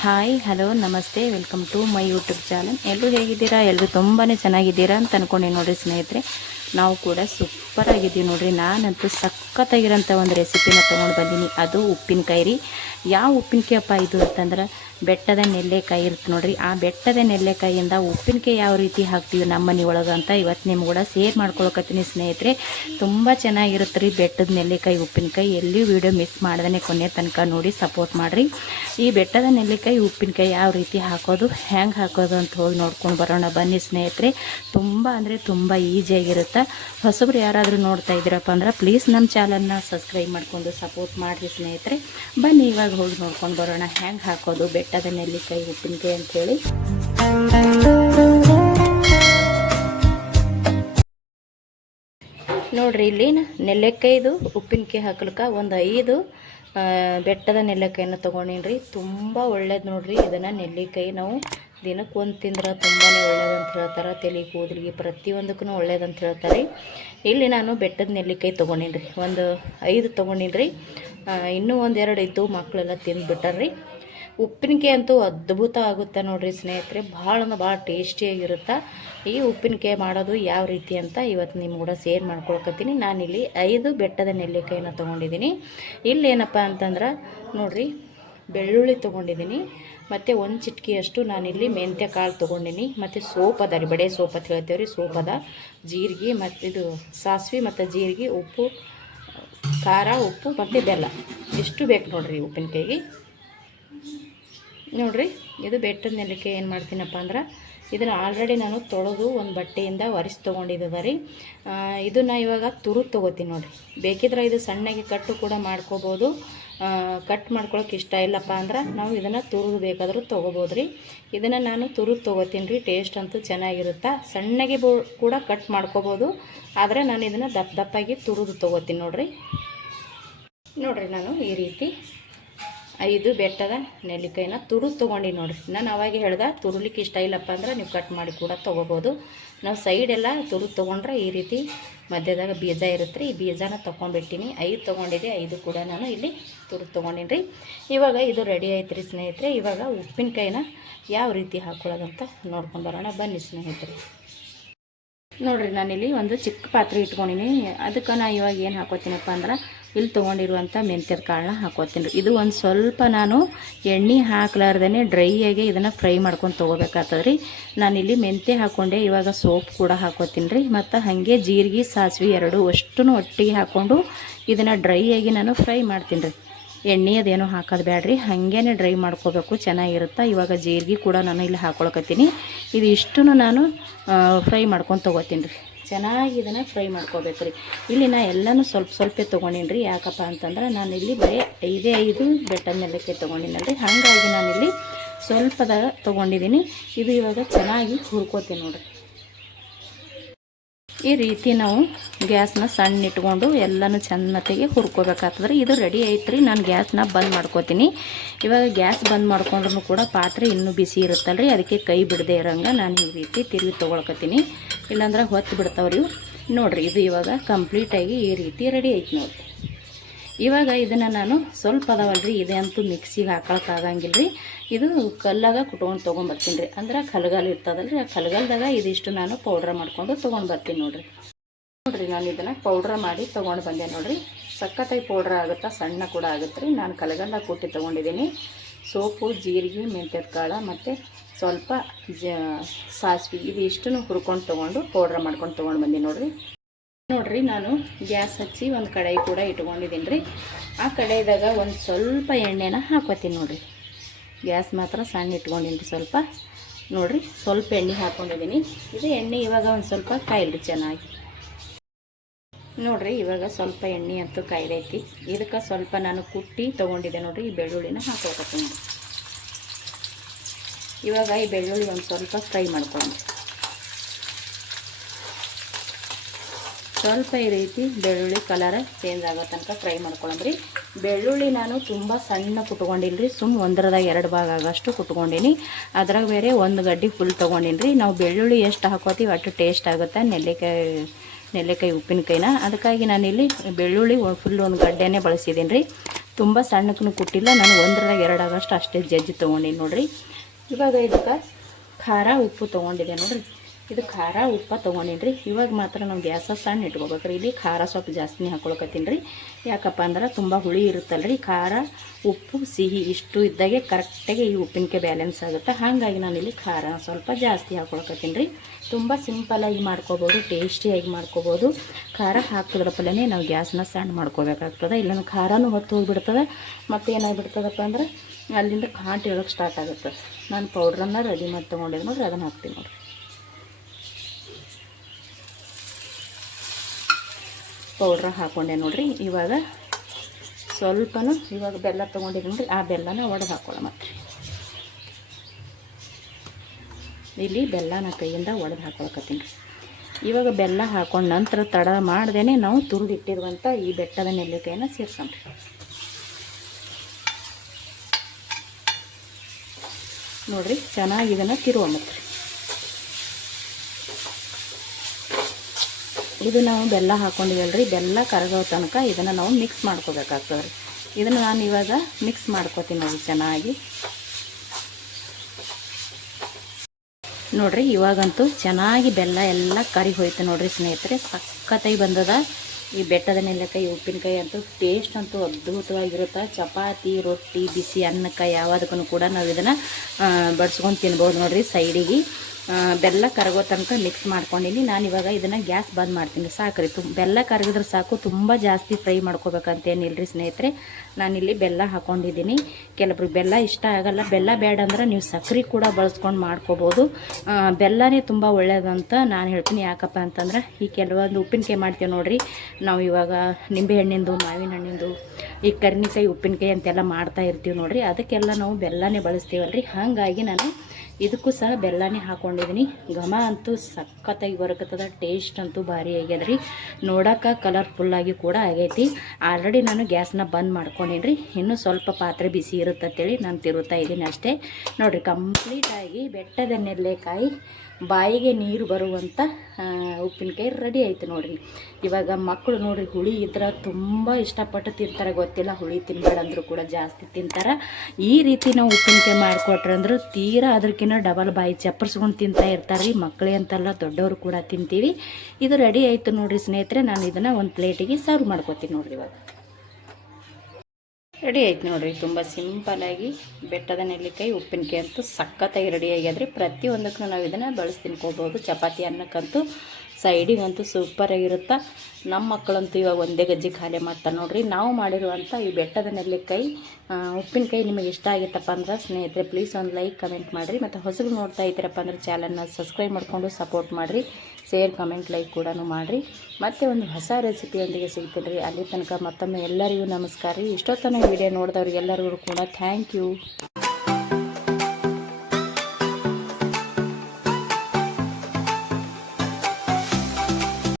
Hi hello ನಮಸ್ತೆ welcome to my YouTube channel. ಎಲ್ಲರೂ ಹೇಗಿದ್ದೀರಾ? ಎಲ್ಲರೂ ತುಂಬಾ ಚೆನ್ನಾಗಿದ್ದೀರಾ ಅಂತ ಅಂದ್ಕೊಂಡು ನೋಡಿರಿ ಸ್ನೇಹಿತರೆ. ನಾವು ಕೂಡ ಸೂಪರ್ ಆಗಿದ್ದೀವಿ ನೋಡಿರಿ. ನಾನಂತೂ ಸಖತ್ತಾಗಿರೋಂಥ ಒಂದು ರೆಸಿಪಿನ ತೊಗೊಂಡು ಬಂದೀನಿ. ಅದು ಉಪ್ಪಿನಕಾಯಿ ರೀ. ಯಾವ ಉಪ್ಪಿನಕಾಯಿ ಅಪ್ಪ ಇದು ಅಂತಂದ್ರೆ ಬೆಟ್ಟದ ನೆಲ್ಲೆಕಾಯಿ ಇರುತ್ತೆ ನೋಡಿರಿ. ಆ ಬೆಟ್ಟದ ನೆಲ್ಲೆಕಾಯಿಯಿಂದ ಉಪ್ಪಿನಕಾಯಿ ಯಾವ ರೀತಿ ಹಾಕ್ತೀವಿ ನಮ್ಮ ಮನೆ ಒಳಗೆ ಅಂತ ಇವತ್ತು ನಿಮ್ಗೆ ಕೂಡ ಶೇರ್ ಮಾಡ್ಕೊಳಕತ್ತೀನಿ ಸ್ನೇಹಿತರೆ. ತುಂಬ ಚೆನ್ನಾಗಿರುತ್ತೆ ರೀ ಬೆಟ್ಟದ ನೆಲ್ಲೆಕಾಯಿ ಉಪ್ಪಿನಕಾಯಿ. ಎಲ್ಲಿಯೂ ವೀಡಿಯೋ ಮಿಸ್ ಮಾಡ್ದೇ ಕೊನೆ ತನಕ ನೋಡಿ ಸಪೋರ್ಟ್ ಮಾಡಿರಿ. ಈ ಬೆಟ್ಟದ ನೆಲ್ಲೆಕಾಯಿ ಉಪ್ಪಿನಕಾಯಿ ಯಾವ ರೀತಿ ಹಾಕೋದು, ಹೆಂಗೆ ಹಾಕೋದು ಅಂತ ಹೋಗಿ ನೋಡ್ಕೊಂಡು ಬರೋಣ ಬನ್ನಿ ಸ್ನೇಹಿತರೆ. ತುಂಬ ಅಂದರೆ ತುಂಬ ಈಸಿಯಾಗಿರುತ್ತೆ. ಹೊಸಬ್ರು ಯಾರಾದರೂ ನೋಡ್ತಾ ಇದ್ದೀರಪ್ಪ ಅಂದ್ರೆ ಪ್ಲೀಸ್ ನಮ್ಮ ಚಾನಲ್ನ ಸಬ್ಸ್ಕ್ರೈಬ್ ಮಾಡ್ಕೊಂಡು ಸಪೋರ್ಟ್ ಮಾಡಿರಿ ಸ್ನೇಹಿತರೆ. ಬನ್ನಿ ಇವಾಗ ಹೋಗಿ ನೋಡ್ಕೊಂಡು ಬರೋಣ ಹೆಂಗೆ ಹಾಕೋದು ಬೆಟ್ಟದ ನೆಲ್ಲಿಕಾಯಿ ಉಪ್ಪಿನಕಾಯಿ ಅಂಥೇಳಿ. ನೋಡ್ರಿ ಇಲ್ಲಿ ನೆಲ್ಲೆಕಾಯಿದು ಉಪ್ಪಿನಕಾಯಿ ಹಾಕ್ಲಿಕ್ಕೆ ಒಂದು 5 ಬೆಟ್ಟದ ನೆಲ್ಲೆಕಾಯಿನ ತೊಗೊಂಡಿನ್ರಿ. ತುಂಬ ಒಳ್ಳೇದು ನೋಡ್ರಿ. ಇದನ್ನು ನೆಲ್ಲಿಕಾಯಿ ನಾವು ದಿನಕ್ಕೆ ಒಂದು ತಿಂದ್ರೆ ತುಂಬಾ ಒಳ್ಳೇದಂತ ಹೇಳ್ತಾರೆ. ತಲೆ ಕೂದಲಿಗೆ ಪ್ರತಿಯೊಂದಕ್ಕೂ ಒಳ್ಳೇದಂತ ಹೇಳ್ತಾರೆ. ಇಲ್ಲಿ ನಾನು ಬೆಟ್ಟದ ನೆಲ್ಲಿಕಾಯಿ ತೊಗೊಂಡಿನ್ರಿ, ಒಂದು 5 ತೊಗೊಂಡಿನ್ರಿ. ಇನ್ನೂ 1-2 ಇತ್ತು, ಮಕ್ಕಳೆಲ್ಲ ತಿಂದುಬಿಟ್ಟಾರ್ರಿ. ಉಪ್ಪಿನಕಾಯಿ ಅಂತೂ ಅದ್ಭುತ ಆಗುತ್ತೆ ನೋಡಿರಿ ಸ್ನೇಹಿತರೆ. ಭಾಳ ಅಂದ್ರೆ ಭಾಳ ಟೇಸ್ಟಿಯಾಗಿರುತ್ತೆ. ಈ ಉಪ್ಪಿನಕಾಯಿ ಮಾಡೋದು ಯಾವ ರೀತಿ ಅಂತ ಇವತ್ತು ನಿಮ್ಮ ಕೂಡ ಶೇರ್ ಮಾಡ್ಕೊಳ್ಕತ್ತೀನಿ. ನಾನಿಲ್ಲಿ 5 ಬೆಟ್ಟದ ನೆಲ್ಲಿಕಾಯಿನ ತೊಗೊಂಡಿದ್ದೀನಿ. ಇಲ್ಲಿ ಏನಪ್ಪ ಅಂತಂದ್ರೆ ನೋಡಿರಿ, ಬೆಳ್ಳುಳ್ಳಿ ತೊಗೊಂಡಿದ್ದೀನಿ, ಮತ್ತು 1 ಚಿಟಿಕೆಯಷ್ಟು ನಾನಿಲ್ಲಿ ಮೆಂತ್ಯ ಕಾಳು ತೊಗೊಂಡಿನಿ, ಮತ್ತು ಸೋಪ್ ಅದ ರೀ, ಬಡೆ ಸೋಪ್ ಅಂತ ಹೇಳ್ತೇವೆ ರೀ, ಸೋಪ್ ಅದ, ಜೀರಿಗೆ ಮತ್ತು ಇದು ಸಾಸಿವೆ ಮತ್ತು ಜೀರಿಗೆ, ಉಪ್ಪು, ಖಾರ, ಉಪ್ಪು ಮತ್ತು ಬೆಲ್ಲ ಇಷ್ಟು ಬೇಕು ನೋಡಿರಿ ಉಪ್ಪಿನಕಾಯಿಗೆ. ನೋಡಿರಿ, ಇದು ಬೆಟ್ಟದ ನೆಲ್ಲಿಕಾಯಿ ಏನು ಮಾಡ್ತೀನಪ್ಪ ಅಂದ್ರೆ ಇದನ್ನು ಆಲ್ರೆಡಿ ನಾನು ತೊಳೆದು ಒಂದು ಬಟ್ಟೆಯಿಂದ ಒರೆಸಿ ತೊಗೊಂಡಿದ್ದ ರೀ. ಇದನ್ನು ಇವಾಗ ತುರಿದು ತೊಗೋತೀನಿ ನೋಡಿರಿ. ಬೇಕಿದ್ರೆ ಇದು ಸಣ್ಣಗೆ ಕಟ್ಟು ಕೂಡ ಮಾಡ್ಕೋಬೋದು. ಕಟ್ ಮಾಡ್ಕೊಳಕ್ಕೆ ಇಷ್ಟ ಇಲ್ಲಪ್ಪ ಅಂದ್ರೆ ನಾವು ಇದನ್ನು ತುರಿದು ಬೇಕಾದರೂ ತೊಗೋಬೋದು ರೀ. ಇದನ್ನು ನಾನು ತುರಿದು ತೊಗೋತೀನಿ ರೀ. ಟೇಸ್ಟ್ ಅಂತೂ ಚೆನ್ನಾಗಿರುತ್ತೆ. ಸಣ್ಣಗೆ ಕೂಡ ಕಟ್ ಮಾಡ್ಕೋಬೋದು, ಆದರೆ ನಾನು ಇದನ್ನು ದಪ್ಪಾಗಿ ತುರಿದು ತೊಗೋತೀನಿ ನೋಡಿರಿ. ನಾನು ಈ ರೀತಿ 5 ಬೆಟ್ಟದ ನೆಲ್ಲಿಕಾಯಿನ ತುರಿದು ತೊಗೊಂಡು ನೋಡಿರಿ. ನಾನು ಅವಾಗೆ ಹೇಳ್ದೆ, ತುರುಲಿಕ್ಕೆ ಇಷ್ಟ ಇಲ್ಲಪ್ಪ ಅಂದ್ರೆ ನೀವು ಕಟ್ ಮಾಡಿ ಕೂಡ ತೊಗೋಬೋದು. ನಾವು ಸೈಡೆಲ್ಲ ತುರಿದು ತೊಗೊಂಡ್ರೆ ಈ ರೀತಿ ಮಧ್ಯದಾಗ ಬೀಜ ಇರುತ್ತೆ ರೀ. ಈ ಬೀಜನ ತೊಗೊಂಡ್ಬಿಟ್ಟಿನಿ. 5 ತೊಗೊಂಡಿದ್ದೆ, 5 ಕೂಡ ನಾನು ಇಲ್ಲಿ ತುರಿದು ತೊಗೊಂಡಿನಿ ರೀ. ಇವಾಗ ಇದು ರೆಡಿ ಆಯ್ತು ರೀ ಸ್ನೇಹಿತರೆ. ಇವಾಗ ಉಪ್ಪಿನಕಾಯಿನ ಯಾವ ರೀತಿ ಹಾಕ್ಕೊಳ್ಳೋದಂತ ನೋಡ್ಕೊಂಡು ಬರೋಣ ಬನ್ನಿ ಸ್ನೇಹಿತರೆ. ನೋಡಿರಿ, ನಾನಿಲ್ಲಿ ಒಂದು ಚಿಕ್ಕ ಪಾತ್ರೆ ಇಟ್ಕೊಂಡಿನಿ. ಅದಕ್ಕೆ ನಾನು ಇವಾಗ ಏನು ಹಾಕೋತೀನಪ್ಪ ಅಂದ್ರೆ ಇಲ್ಲಿ ತೊಗೊಂಡಿರುವಂಥ ಮೆಂತ್ಯದ ಕಾಳನ್ನ ಹಾಕೋತೀನಿ ರೀ. ಇದು ಒಂದು ಸ್ವಲ್ಪ ನಾನು ಎಣ್ಣೆ ಹಾಕ್ಲಾರ್ದೇ ಡ್ರೈಯಾಗಿ ಇದನ್ನು ಫ್ರೈ ಮಾಡ್ಕೊಂಡು ತೊಗೋಬೇಕಾಗ್ತದೆ ರೀ. ನಾನಿಲ್ಲಿ ಮೆಂತ್ಯ ಹಾಕ್ಕೊಂಡೆ. ಇವಾಗ ಸೋಪ್ ಕೂಡ ಹಾಕೋತೀನಿ ರೀ, ಮತ್ತು ಹಾಗೆ ಜೀರಿಗೆ ಸಾಸಿವೆ 2 ಅಷ್ಟೂ ಒಟ್ಟಿಗೆ ಹಾಕ್ಕೊಂಡು ಇದನ್ನು ಡ್ರೈಯಾಗಿ ನಾನು ಫ್ರೈ ಮಾಡ್ತೀನಿ ರೀ. ಎಣ್ಣೆ ಅದೇನೋ ಹಾಕೋದು ಬೇಡ್ರಿ, ಹಾಗೇ ಡ್ರೈ ಮಾಡ್ಕೋಬೇಕು, ಚೆನ್ನಾಗಿರುತ್ತೆ. ಇವಾಗ ಜೀರಿಗೆ ಕೂಡ ನಾನು ಇಲ್ಲಿ ಹಾಕ್ಕೊಳಕತ್ತೀನಿ. ಇದು ಇಷ್ಟೂ ನಾನು ಫ್ರೈ ಮಾಡ್ಕೊಂಡು ತೊಗೋತೀನಿ ರೀ. ಚೆನ್ನಾಗಿ ಇದನ್ನು ಫ್ರೈ ಮಾಡ್ಕೋಬೇಕು ರೀ. ಇಲ್ಲಿ ನಾ ಎಲ್ಲನೂ ಸ್ವಲ್ಪ ತೊಗೊಂಡಿನಿ ರೀ. ಯಾಕಪ್ಪ ಅಂತಂದ್ರೆ ನಾನಿಲ್ಲಿ ಬರೀ 5 ಬೆಟ್ಟದ ನೆಲ್ಲಿಕಾಯಿ ತೊಗೊಂಡಿನಲ್ರಿ, ಹಾಗಾಗಿ ನಾನಿಲ್ಲಿ ಸ್ವಲ್ಪದ ತೊಗೊಂಡಿದ್ದೀನಿ. ಇದು ಇವಾಗ ಚೆನ್ನಾಗಿ ಹುರ್ಕೋತೀನಿ ನೋಡಿರಿ. ಈ ರೀತಿ ನಾವು ಗ್ಯಾಸ್ನ ಸಣ್ಣ ಇಟ್ಕೊಂಡು ಎಲ್ಲನೂ ಚೆನ್ನಾಗಿ ಹುರ್ಕೋಬೇಕಾಗ್ತದೆ ರೀ. ಇದು ರೆಡಿ ಐತೆ ರೀ. ನಾನು ಗ್ಯಾಸ್ನ ಬಂದ್ ಮಾಡ್ಕೋತೀನಿ. ಇವಾಗ ಗ್ಯಾಸ್ ಬಂದ್ ಮಾಡ್ಕೊಂಡ್ರೂ ಕೂಡ ಪಾತ್ರೆ ಇನ್ನೂ ಬಿಸಿ ಇರುತ್ತಲ್ಲ ರೀ, ಅದಕ್ಕೆ ಕೈ ಬಿಡದೆ ಇರೋಂಗೆ ನಾನು ಈ ರೀತಿ ತಿರುಗಿ ತೊಗೊಳ್ಕತ್ತೀನಿ. ಇಲ್ಲಾಂದ್ರೆ ಹೊತ್ತು ಬಿಡ್ತಾವ್ರಿ ನೋಡಿರಿ. ಇದು ಇವಾಗ ಕಂಪ್ಲೀಟಾಗಿ ಈ ರೀತಿ ರೆಡಿ ಐತೆ ನೋಡಿರಿ. ಇವಾಗ ಇದನ್ನು ನಾನು ಸ್ವಲ್ಪ ಅದಾವಲ್ರಿ, ಇದೇ ಅಂತೂ ಮಿಕ್ಸಿಗೆ ಹಾಕೊಳಕ್ಕಾಗಂಗಿಲ್ಲ ರೀ. ಇದು ಕಲ್ಲಾಗ ಕುಟ್ಕೊಂಡು ತೊಗೊಂಬರ್ತೀನಿ ರೀ. ಅಂದ್ರೆ ಕಲ್ಗಾಲು ಇರ್ತದಲ್ರಿ, ಆ ಕಲ್ಗಾಲದಾಗ ಇದಿಷ್ಟು ನಾನು ಪೌಡ್ರ್ ಮಾಡ್ಕೊಂಡು ತೊಗೊಂಡು ಬರ್ತೀನಿ ನೋಡಿರಿ. ನಾನು ಇದನ್ನು ಪೌಡ್ರ್ ಮಾಡಿ ತೊಗೊಂಡು ಬಂದೆ ನೋಡಿರಿ. ಸಖತ್ತಾಗಿ ಪೌಡ್ರ್ ಆಗುತ್ತಾ, ಸಣ್ಣ ಕೂಡ ಆಗುತ್ತೆ ರೀ. ನಾನು ಕಲ್ಗಲ್ದಾಗ ಕುಟ್ಟಿ ತೊಗೊಂಡಿದ್ದೀನಿ. ಸೋಪು, ಜೀರಿಗೆ, ಮೆಂತ್ಯದ ಕಾಳು ಮತ್ತು ಸ್ವಲ್ಪ ಸಾಸಿವೆ ಇದು ಇಷ್ಟನ್ನು ಹುರ್ಕೊಂಡು ತೊಗೊಂಡು ಪೌಡ್ರ್ ಮಾಡ್ಕೊಂಡು ತೊಗೊಂಡು ಬಂದೆ ನೋಡಿರಿ. ನಾನು ಗ್ಯಾಸ್ ಹಚ್ಚಿ ಒಂದು ಕಡಾಯಿ ಕೂಡ ಇಟ್ಕೊಂಡಿದ್ದೀನಿ ರೀ. ಆ ಕಡಾಯಿದಾಗ ಒಂದು ಸ್ವಲ್ಪ ಎಣ್ಣೆನ ಹಾಕೋತೀನಿ ನೋಡಿರಿ. ಗ್ಯಾಸ್ ಮಾತ್ರ ಸಣ್ಣ ಇಟ್ಕೊಂಡಿನಿ ರೀ. ಸ್ವಲ್ಪ ನೋಡಿರಿ, ಸ್ವಲ್ಪ ಎಣ್ಣೆ ಹಾಕ್ಕೊಂಡಿದ್ದೀನಿ. ಇದು ಎಣ್ಣೆ ಇವಾಗ ಒಂದು ಸ್ವಲ್ಪ ಕಾಯಿಲ್ರಿ ಚೆನ್ನಾಗಿ ನೋಡಿರಿ. ಇವಾಗ ಸ್ವಲ್ಪ ಎಣ್ಣೆ ಅಂತೂ ಕಾಯ್ದೈತಿ. ಇದಕ್ಕೆ ಸ್ವಲ್ಪ ನಾನು ಕುಟ್ಟಿ ತೊಗೊಂಡಿದ್ದೆ ನೋಡಿರಿ. ಈ ಬೆಳ್ಳುಳ್ಳಿನ ಹಾಕೋತೀನಿ. ಇವಾಗ ಈ ಬೆಳ್ಳುಳ್ಳಿ ಒಂದು ಸ್ವಲ್ಪ ಫ್ರೈ ಮಾಡ್ಕೊಳ್ಳೋಣ. ಸ್ವಲ್ಪ ಈ ರೀತಿ ಬೆಳ್ಳುಳ್ಳಿ ಕಲರ್ ಚೇಂಜ್ ಆಗೋ ತನಕ ಫ್ರೈ ಮಾಡ್ಕೊಳ್ಳೋದ್ರಿ. ಬೆಳ್ಳುಳ್ಳಿ ನಾನು ತುಂಬ ಸಣ್ಣ ಕುಟ್ಕೊಂಡಿಲ್ಲ ರೀ. ಸುಮ್ಮ 1/2 ಭಾಗ ಆಗೋಷ್ಟು ಕುಟ್ಕೊಂಡಿನಿ. ಅದ್ರಾಗ ಬೇರೆ 1 ಗಡ್ಡೆ ಫುಲ್ ತೊಗೊಂಡಿನಿ ರೀ. ನಾವು ಬೆಳ್ಳುಳ್ಳಿ ಎಷ್ಟು ಹಾಕೋತೀವಿ ಅಷ್ಟು ಟೇಸ್ಟ್ ಆಗುತ್ತೆ. ನೆಲ್ಲಿಕಾಯಿ ಉಪ್ಪಿನಕಾಯಿನ. ಅದಕ್ಕಾಗಿ ನಾನಿಲ್ಲಿ ಬೆಳ್ಳುಳ್ಳಿ ಫುಲ್ ಒಂದು ಗಡ್ಡೆನೇ ಬಳಸಿದ್ದೀನಿ ರೀ. ತುಂಬ ಸಣ್ಣಕ್ಕೂ ಕುಟ್ಟಿಲ್ಲ, ನಾನು 1/2 ಆಗಷ್ಟು ಅಷ್ಟೇ ಜಜ್ಜಿ ತೊಗೊಂಡಿನಿ ನೋಡಿರಿ. ಇವಾಗ ಇದಕ್ಕೆ ಖಾರ ಉಪ್ಪು ತೊಗೊಂಡಿದ್ದೆ ನೋಡಿರಿ. ಇದು ಖಾರ ಉಪ್ಪ ತೊಗೊಂಡಿನಿ ರೀ. ಇವಾಗ ಮಾತ್ರ ನಾವು ಗ್ಯಾಸ ಸಣ್ಣ ಇಟ್ಕೋಬೇಕ್ರಿ. ಇಲ್ಲಿ ಖಾರ ಸ್ವಲ್ಪ ಜಾಸ್ತಿನೇ ಹಾಕ್ಕೊಳಕತ್ತೀನಿ ರೀ. ಯಾಕಪ್ಪ ಅಂದ್ರೆ ತುಂಬ ಹುಳಿ ಇರುತ್ತಲ್ಲ ರೀ. ಖಾರ ಉಪ್ಪು ಸಿಹಿ ಇಷ್ಟು ಇದ್ದಾಗೆ ಕರೆಕ್ಟಾಗಿ ಈ ಉಪ್ಪಿನಕಾಯಿ ಬ್ಯಾಲೆನ್ಸ್ ಆಗುತ್ತೆ. ಹಾಗಾಗಿ ನಾನಿಲ್ಲಿ ಖಾರ ಸ್ವಲ್ಪ ಜಾಸ್ತಿ ಹಾಕ್ಕೊಳಕತ್ತೀನಿ ರೀ. ತುಂಬ ಸಿಂಪಲಾಗಿ ಮಾಡ್ಕೋಬೋದು, ಟೇಸ್ಟಿಯಾಗಿ ಮಾಡ್ಕೋಬೋದು. ಖಾರ ಹಾಕಿದ್ರ ಪಲ್ಲೇ ನಾವು ಗ್ಯಾಸನ್ನ ಸಣ್ಣ ಮಾಡ್ಕೋಬೇಕಾಗ್ತದೆ. ಇಲ್ಲ ಖಾರನೂ ಹೊತ್ತು ಹೋಗಿಬಿಡ್ತದೆ. ಮತ್ತು ಏನಾಗಿಬಿಡ್ತದಪ್ಪ ಅಂದ್ರೆ ಅಲ್ಲಿಂದ ಕಾಂಟ್ ಹೇಳೋಕ್ಕೆ ಸ್ಟಾರ್ಟ್ ಆಗುತ್ತೆ. ನಾನು ಪೌಡ್ರನ್ನು ರೆಡಿ ಮಾಡಿ ತೊಗೊಂಡಿದ್ದು ನೋಡಿರಿ, ಅದನ್ನು ಹಾಕ್ತೀನಿ ನೋಡಿರಿ. ಪೌಡ್ರ್ ಹಾಕ್ಕೊಂಡೆ ನೋಡಿರಿ. ಇವಾಗ ಸ್ವಲ್ಪನೂ ಇವಾಗ ಬೆಲ್ಲ ತೊಗೊಂಡಿದ್ದೀನಿ ನೋಡಿರಿ, ಆ ಬೆಲ್ಲನ ಒಡೆದು ಹಾಕ್ಕೊಳ್ಳೋ. ಮತ್ತು ಇಲ್ಲಿ ಬೆಲ್ಲನ ಕೈಯಿಂದ ಒಡೆದು ಹಾಕ್ಕೊಳಕತ್ತೀನಿ ರೀ. ಇವಾಗ ಬೆಲ್ಲ ಹಾಕ್ಕೊಂಡ ನಂತರ ತಡ ಮಾಡ್ದೇ ನಾವು ತುರಿದಿಟ್ಟಿರುವಂಥ ಈ ಬೆಟ್ಟದ ನೆಲ್ಲಿಕಾಯಿನ ಸೇರ್ಸೋಣ್ರಿ. ನೋಡಿರಿ, ಚೆನ್ನಾಗಿ ಇದನ್ನು ತಿರುವಂಬತ್ರಿ. ಇದು ನಾವು ಬೆಲ್ಲ ಹಾಕ್ಕೊಂಡಿವಲ್ರಿ, ಬೆಲ್ಲ ಕರಗೋ ತನಕ ಇದನ್ನು ನಾವು ಮಿಕ್ಸ್ ಮಾಡ್ಕೋಬೇಕಾಗ್ತದೆ ರೀ. ಇದನ್ನು ನಾನು ಇವಾಗ ಮಿಕ್ಸ್ ಮಾಡ್ಕೋತೀನಿ ನೋಡಿ ಚೆನ್ನಾಗಿ. ನೋಡಿರಿ, ಇವಾಗಂತೂ ಚೆನ್ನಾಗಿ ಬೆಲ್ಲ ಎಲ್ಲ ಕರಿ ಹೋಯ್ತು ನೋಡಿರಿ ಸ್ನೇಹಿತರೆ. ಸಖತ್ತಾಗಿ ಬಂದದ ಈ ಬೆಟ್ಟದ ನೆಲ್ಲಿಕಾಯಿ ಉಪ್ಪಿನಕಾಯಿ. ಅಂತೂ ಟೇಸ್ಟ್ ಅಂತೂ ಅದ್ಭುತವಾಗಿರುತ್ತೆ. ಚಪಾತಿ, ರೊಟ್ಟಿ, ಬಿಸಿ ಅನ್ನಕ್ಕೆ ಯಾವುದಕ್ಕೂ ಕೂಡ ನಾವು ಇದನ್ನು ಬಡ್ಸ್ಕೊಂಡು ತಿನ್ಬೋದು ನೋಡಿರಿ. ಸೈಡಿಗೆ ಬೆಲ್ಲ ಕರಗೋ ತನಕ ಮಿಕ್ಸ್ ಮಾಡ್ಕೊಂಡಿನಿ. ನಾನು ಇವಾಗ ಇದನ್ನು ಗ್ಯಾಸ್ ಬಂದ್ ಮಾಡ್ತೀನಿ. ಸಾಕ್ರಿ, ಬೆಲ್ಲ ಕರಗಿದ್ರೆ ಸಾಕು, ತುಂಬ ಜಾಸ್ತಿ ಫ್ರೈ ಮಾಡ್ಕೋಬೇಕಂತೇನಿಲ್ಲರಿ ಸ್ನೇಹಿತರೆ. ನಾನಿಲ್ಲಿ ಬೆಲ್ಲ ಹಾಕ್ಕೊಂಡಿದ್ದೀನಿ. ಕೆಲವ್ರಿಗೆ ಬೆಲ್ಲ ಇಷ್ಟ ಆಗಲ್ಲ, ಬೆಲ್ಲ ಬೇಡ ಅಂದ್ರೆ ನೀವು ಸಕ್ಕರೆ ಕೂಡ ಬಳಸ್ಕೊಂಡು ಮಾಡ್ಕೋಬೋದು. ಬೆಲ್ಲನೇ ತುಂಬ ಒಳ್ಳೆಯದಂತ ನಾನು ಹೇಳ್ತೀನಿ. ಯಾಕಪ್ಪ ಅಂತಂದ್ರೆ ಈ ಕೆಲವೊಂದು ಉಪ್ಪಿನಕಾಯಿ ಮಾಡ್ತೀವಿ ನೋಡಿರಿ ನಾವು. ಇವಾಗ ನಿಂಬೆಹಣ್ಣಿಂದು, ಮಾವಿನ ಹಣ್ಣಿಂದು, ಈ ಕರ್ನಿಕಾಯಿ ಉಪ್ಪಿನಕಾಯಿ ಅಂತೆಲ್ಲ ಮಾಡ್ತಾ ಇರ್ತೀವಿ ನೋಡಿರಿ. ಅದಕ್ಕೆಲ್ಲ ನಾವು ಬೆಲ್ಲನೇ ಬಳಸ್ತೀವಲ್ರಿ. ಹಾಗಾಗಿ ನಾನು ಇದಕ್ಕೂ ಸಹ ಬೆಲ್ಲನೇ ಹಾಕ್ಕೊಂಡಿದ್ದೀನಿ. ಘಮ ಅಂತೂ ಸಖತ್ತಾಗಿ ಬರಕತ್ತದ. ಟೇಸ್ಟ್ ಅಂತೂ ಭಾರಿ ಆಗ್ಯದ್ರಿ. ನೋಡೋಕೆ ಕಲರ್ಫುಲ್ಲಾಗಿ ಕೂಡ ಆಗೈತಿ. ಆಲ್ರೆಡಿ ನಾನು ಗ್ಯಾಸ್ನ ಬಂದ್ ಮಾಡ್ಕೊಂಡಿನಿ. ಇನ್ನೂ ಸ್ವಲ್ಪ ಪಾತ್ರೆ ಬಿಸಿ ಇರುತ್ತಂತೇಳಿ ನಾನು ತಿರುತ್ತಾ ಇದ್ದೀನಿ ಅಷ್ಟೇ. ನೋಡಿರಿ, ಕಂಪ್ಲೀಟಾಗಿ ಬೆಟ್ಟದ ನೆಲ್ಲಿಕಾಯಿ ಬಾಯಿಗೆ ನೀರು ಬರುವಂಥ ಉಪ್ಪಿನಕಾಯಿ ರೆಡಿ ಆಯಿತು ನೋಡಿರಿ. ಇವಾಗ ಮಕ್ಕಳು ನೋಡಿರಿ ಹುಳಿ ಇದ್ರೆ ತುಂಬ ಇಷ್ಟಪಟ್ಟು ತಿಂತಾರೆ. ಗೊತ್ತಿಲ್ಲ, ಹುಳಿ ತಿನ್ಬೇಡ ಅಂದರೂ ಕೂಡ ಜಾಸ್ತಿ ತಿಂತಾರೆ. ಈ ರೀತಿ ನಾವು ಉಪ್ಪಿನಕಾಯಿ ಮಾಡಿಕೊಟ್ರೆ ಅಂದ್ರೆ ತೀರಾ ಅದಕ್ಕಿಂತ ಡಬಲ್ ಬಾಯಿ ಚಪ್ಪರ್ಸ್ಕೊಂಡು ತಿಂತಾ ಇರ್ತಾರೆ ರೀ. ಮಕ್ಕಳೇ ಅಂತಲ್ಲ, ದೊಡ್ಡವರು ಕೂಡ ತಿಂತೀವಿ. ಇದು ರೆಡಿ ಆಯಿತು ನೋಡಿರಿ ಸ್ನೇಹಿತರೆ. ನಾನು ಇದನ್ನು ಒಂದು ಪ್ಲೇಟಿಗೆ ಸರ್ವ್ ಮಾಡ್ಕೊತೀನಿ ನೋಡಿರಿ. ಇವಾಗ ರೆಡಿ ಆಯ್ತು ನೋಡಿರಿ. ತುಂಬ ಸಿಂಪಲಾಗಿ ಬೆಟ್ಟದ ನೆಲ್ಲಿಕಾಯಿ ಉಪ್ಪಿನಕಾಯಿ ಅಂತೂ ಸಖತ್ತಾಗಿ ರೆಡಿ ಆಗ್ಯದ್ರಿ. ಪ್ರತಿಯೊಂದಕ್ಕೂ ನಾವು ಇದನ್ನು ಬಳಸಿ ತಿನ್ಕೋಬೋದು. ಚಪಾತಿ ಅನ್ನಕ್ಕಂತೂ ಸೈಡಿಗಂತೂ ಸೂಪರಾಗಿರುತ್ತೆ. ನಮ್ಮ ಮಕ್ಕಳಂತೂ ಇವಾಗ ಒಂದೇ ಗಜ್ಜಿ ಖಾಲಿ ಮಾಡ್ತಾರೆ ನೋಡಿರಿ. ನಾವು ಮಾಡಿರುವಂಥ ಈ ಬೆಟ್ಟದ ನೆಲ್ಲಿಕಾಯಿ ಉಪ್ಪಿನಕಾಯಿ ನಿಮಗೆ ಇಷ್ಟ ಆಗಿತ್ತಪ್ಪ ಅಂದ್ರೆ ಸ್ನೇಹಿತರೆ ಪ್ಲೀಸ್ ಒಂದು ಲೈಕ್ ಕಮೆಂಟ್ ಮಾಡಿರಿ. ಮತ್ತು ಹೊಸಬ್ರು ನೋಡ್ತಾ ಇದ್ದೀರಪ್ಪ ಅಂದ್ರೆ ಚಾನಲ್ನ ಸಬ್ಸ್ಕ್ರೈಬ್ ಮಾಡಿಕೊಂಡು ಸಪೋರ್ಟ್ ಮಾಡಿರಿ. ಶೇರ್ ಕಮೆಂಟ್ ಲೈಕ್ ಕೂಡ ಮಾಡಿರಿ. ಮತ್ತೆ ಒಂದು ಹೊಸ ರೆಸಿಪಿಯೊಂದಿಗೆ ಸಿಗ್ತೀನಿ ರೀ. ಅಲ್ಲಿ ತನಕ ಮತ್ತೊಮ್ಮೆ ಎಲ್ಲರಿಗೂ ನಮಸ್ಕಾರ ರೀ. ಇಷ್ಟೊತ್ತನ ವಿಡಿಯೋ ನೋಡಿದವ್ರಿಗೆಲ್ಲರಿಗೂ ಕೂಡ ಥ್ಯಾಂಕ್ ಯು.